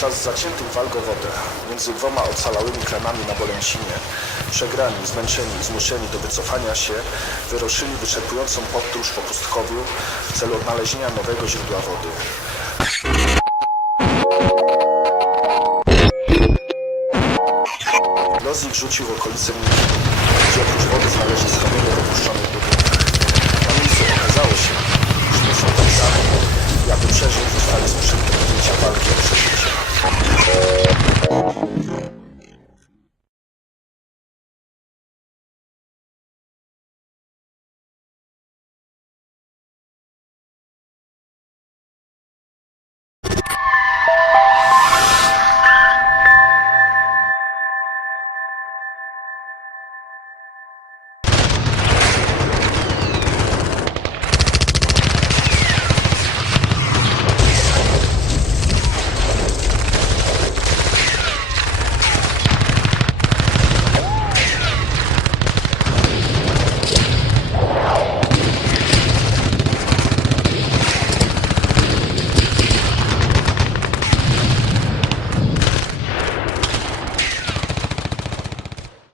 Podczas zaciętych walk o wodę między dwoma ocalałymi klanami na Bolęcinie, przegrani, zmęczeni i zmuszeni do wycofania się, wyruszyli wyczerpującą podróż po pustkowiu w celu odnalezienia nowego źródła wody. Los ich rzucił w okolice Miki, gdzie oprócz wody znaleźli schronienie w opuszczonych budynkach.